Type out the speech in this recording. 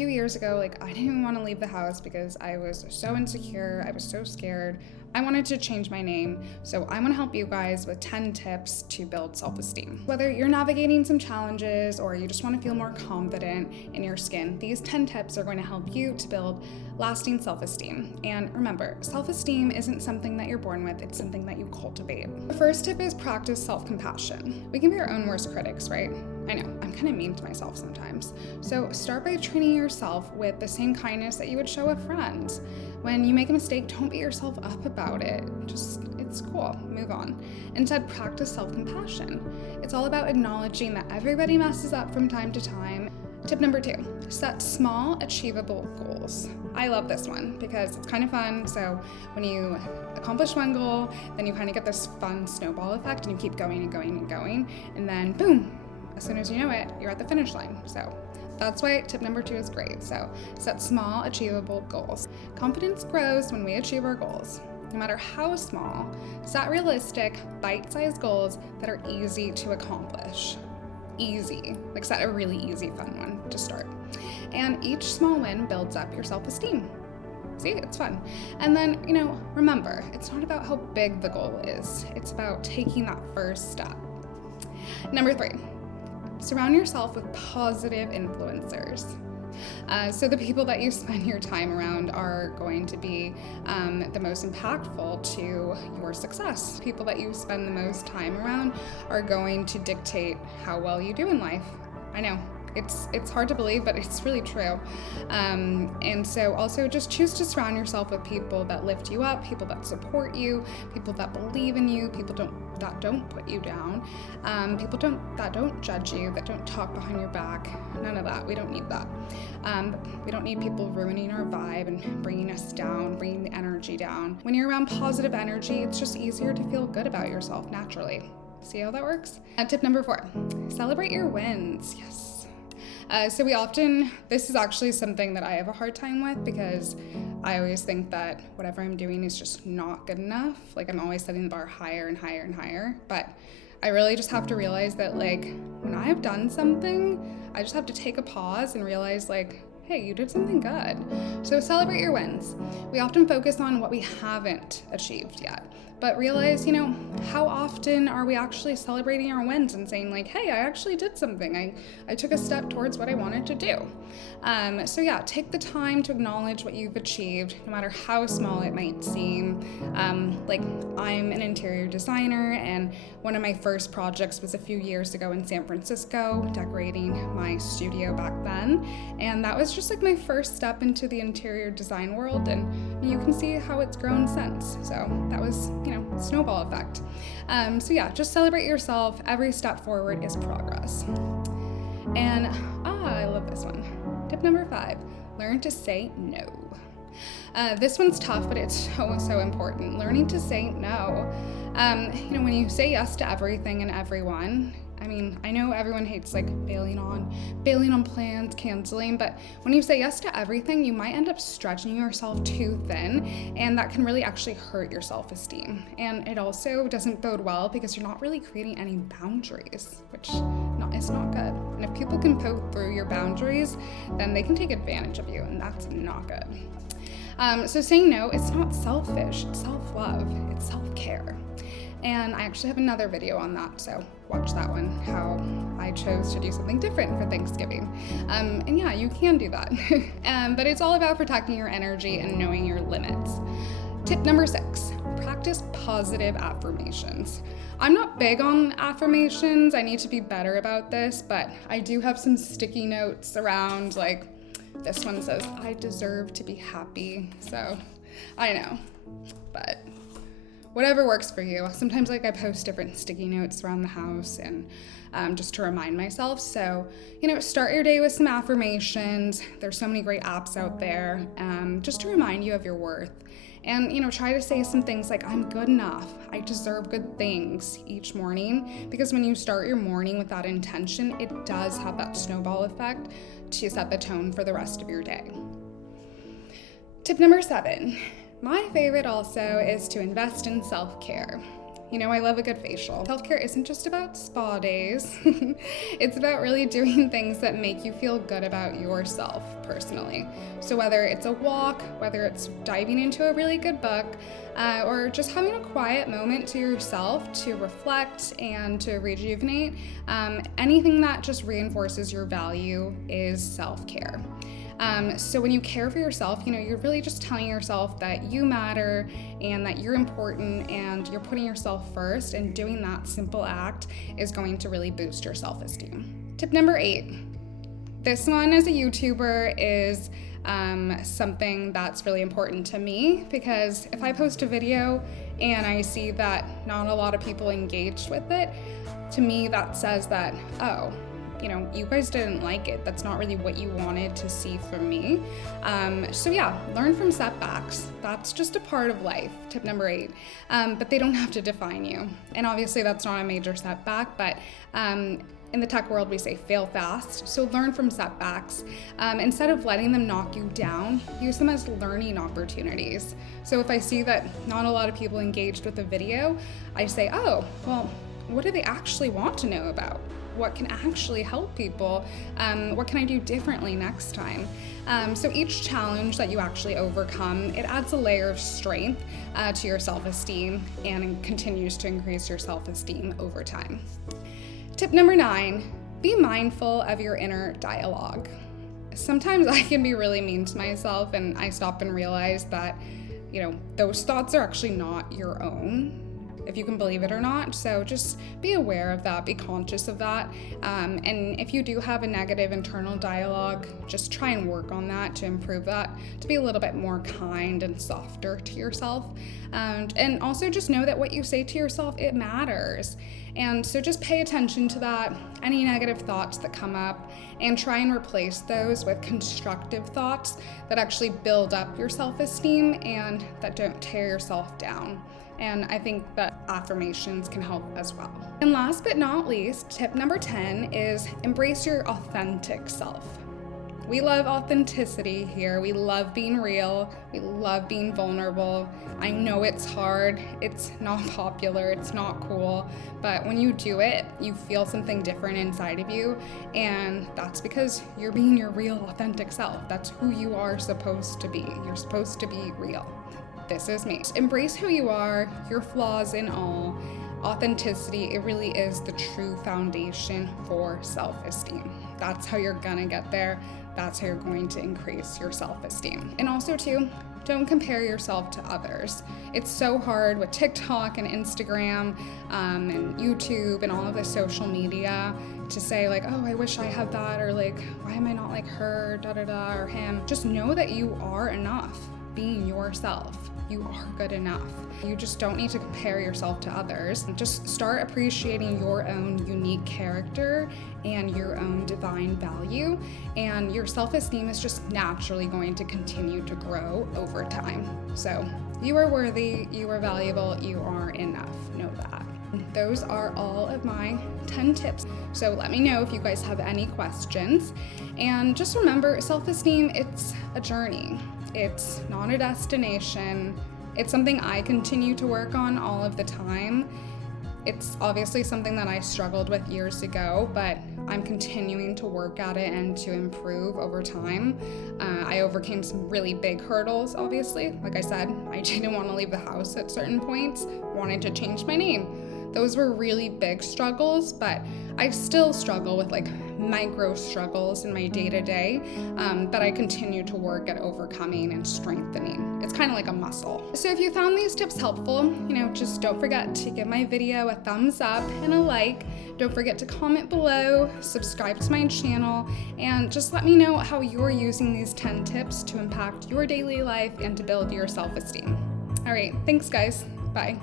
few years ago, like, I didn't even want to leave the house because I was so insecure, I was so scared. I wanted to change my name, so I want to help you guys with 10 tips to build self-esteem. Whether you're navigating some challenges or you just want to feel more confident in your skin, these 10 tips are going to help you to build lasting self-esteem. And remember, self-esteem isn't something that you're born with, it's something that you cultivate. The first tip is practice self-compassion. We can be our own worst critics, right? I know, I'm kind of mean to myself sometimes. So start by treating yourself with the same kindness that you would show a friend. When you make a mistake, don't beat yourself up about it. It's cool, move on. Instead, practice self-compassion. It's all about acknowledging that everybody messes up from time to time. Tip number 2, set small, achievable goals. I love this one because it's kind of fun. So when you accomplish one goal, then you kind of get this fun snowball effect and you keep going and going and going. And then boom, as soon as you know it, you're at the finish line. So that's why tip number 2 is great. So set small, achievable goals. Confidence grows when we achieve our goals. No matter how small, set realistic, bite-sized goals that are easy to accomplish. Easy, like set a really easy, fun one to start. And each small win builds up your self-esteem. See, it's fun. And then, remember, it's not about how big the goal is. It's about taking that first step. Number 3, surround yourself with positive influencers. So the people that you spend your time around are going to be the most impactful to your success. People that you spend the most time around are going to dictate how well you do in life. I know, it's hard to believe, but it's really true. And so also just choose to surround yourself with people that lift you up, people that support you, people that believe in you, people that don't put you down, people that don't judge you, that don't talk behind your back. None of that. We don't need that. We don't need people ruining our vibe and bringing us down, bringing the energy down. When you're around positive energy, it's just easier to feel good about yourself naturally. See how that works? Tip number 4, celebrate your wins. Yes. So this is actually something that I have a hard time with because I always think that whatever I'm doing is just not good enough. Like I'm always setting the bar higher and higher and higher. But I really just have to realize that when I have done something, I just have to take a pause and realize hey, you did something good. So celebrate your wins. We often focus on what we haven't achieved yet, but realize, how often are we actually celebrating our wins and saying hey, I actually did something. I took a step towards what I wanted to do. So yeah, take the time to acknowledge what you've achieved, no matter how small it might seem. I'm an interior designer, and one of my first projects was a few years ago in San Francisco, decorating my studio back then. And that was just my first step into the interior design world, and you can see how it's grown since. So that was, snowball effect. So yeah, just celebrate yourself. Every step forward is progress. And I love this one. Tip number 5, learn to say no. This one's tough, but it's so important. Learning to say no. When you say yes to everything and everyone, I know everyone hates bailing on plans, canceling, but when you say yes to everything, you might end up stretching yourself too thin, and that can really actually hurt your self-esteem. And it also doesn't bode well because you're not really creating any boundaries, which is not good. And if people can poke through your boundaries, then they can take advantage of you, and that's not good. So saying no, it's not selfish, it's self-love, it's self-care. And I actually have another video on that, so watch that one, how I chose to do something different for Thanksgiving. And yeah, you can do that. But it's all about protecting your energy and knowing your limits. Tip number 6, practice positive affirmations. I'm not big on affirmations, I need to be better about this, but I do have some sticky notes around this one says, I deserve to be happy. So I know, but whatever works for you. Sometimes I post different sticky notes around the house and just to remind myself. So, start your day with some affirmations. There's so many great apps out there just to remind you of your worth. And, try to say some things like, I'm good enough. I deserve good things each morning. Because when you start your morning with that intention, it does have that snowball effect to set the tone for the rest of your day. Tip number 7. My favorite also is to invest in self-care. You know, I love a good facial. Self-care isn't just about spa days. It's about really doing things that make you feel good about yourself personally. So whether it's a walk, whether it's diving into a really good book, or just having a quiet moment to yourself to reflect and to rejuvenate, anything that just reinforces your value is self-care. So when you care for yourself, you know, you're really just telling yourself that you matter and that you're important and you're putting yourself first, and doing that simple act is going to really boost your self-esteem. Tip number 8. This one as a YouTuber is something that's really important to me, because if I post a video and I see that not a lot of people engaged with it, to me that says that, oh, you know, you guys didn't like it. That's not really what you wanted to see from me. So yeah, learn from setbacks. That's just a part of life, tip number 8. But they don't have to define you. And obviously that's not a major setback, but in the tech world we say fail fast. So learn from setbacks. Instead of letting them knock you down, use them as learning opportunities. So if I see that not a lot of people engaged with the video, I say, oh, well, what do they actually want to know about? What can actually help people? What can I do differently next time? So each challenge that you actually overcome, it adds a layer of strength to your self-esteem and continues to increase your self-esteem over time. Tip number 9, be mindful of your inner dialogue. Sometimes I can be really mean to myself, and I stop and realize that, you know, those thoughts are actually not your own, if you can believe it or not. So just be aware of that, be conscious of that. And if you do have a negative internal dialogue, just try and work on that to improve that, to be a little bit more kind and softer to yourself. And also just know that what you say to yourself, it matters. And so just pay attention to that, any negative thoughts that come up, and try and replace those with constructive thoughts that actually build up your self-esteem and that don't tear yourself down. And I think that affirmations can help as well. And last but not least, tip number 10 is embrace your authentic self. We love authenticity here. We love being real. We love being vulnerable. I know it's hard. It's not popular. It's not cool. But when you do it, you feel something different inside of you. And that's because you're being your real, authentic self. That's who you are supposed to be. You're supposed to be real. This is me. Embrace who you are, your flaws and all. Authenticity, it really is the true foundation for self-esteem. That's how you're gonna get there. That's how you're going to increase your self-esteem. And also too, don't compare yourself to others. It's so hard with TikTok and Instagram and YouTube and all of the social media to say like, oh, I wish I had that, or like, why am I not like her, da-da-da, or him. Just know that you are enough being yourself. You are good enough. You just don't need to compare yourself to others. Just start appreciating your own unique character and your own divine value, and your self-esteem is just naturally going to continue to grow over time. So you are worthy, you are valuable, you are enough. Know that. Those are all of my 10 tips. So let me know if you guys have any questions. And just remember, self-esteem, it's a journey. It's not a destination. It's something I continue to work on all of the time. It's obviously something that I struggled with years ago, but I'm continuing to work at it and to improve over time. I overcame some really big hurdles, obviously. Like I said, I didn't want to leave the house at certain points, wanted to change my name. Those were really big struggles, but I still struggle with like micro struggles in my day-to-day that I continue to work at overcoming and strengthening. It's kind of like a muscle. So if you found these tips helpful, just don't forget to give my video a thumbs up and a like. Don't forget to comment below, subscribe to my channel, and just let me know how you're using these 10 tips to impact your daily life and to build your self-esteem. All right, thanks guys. Bye.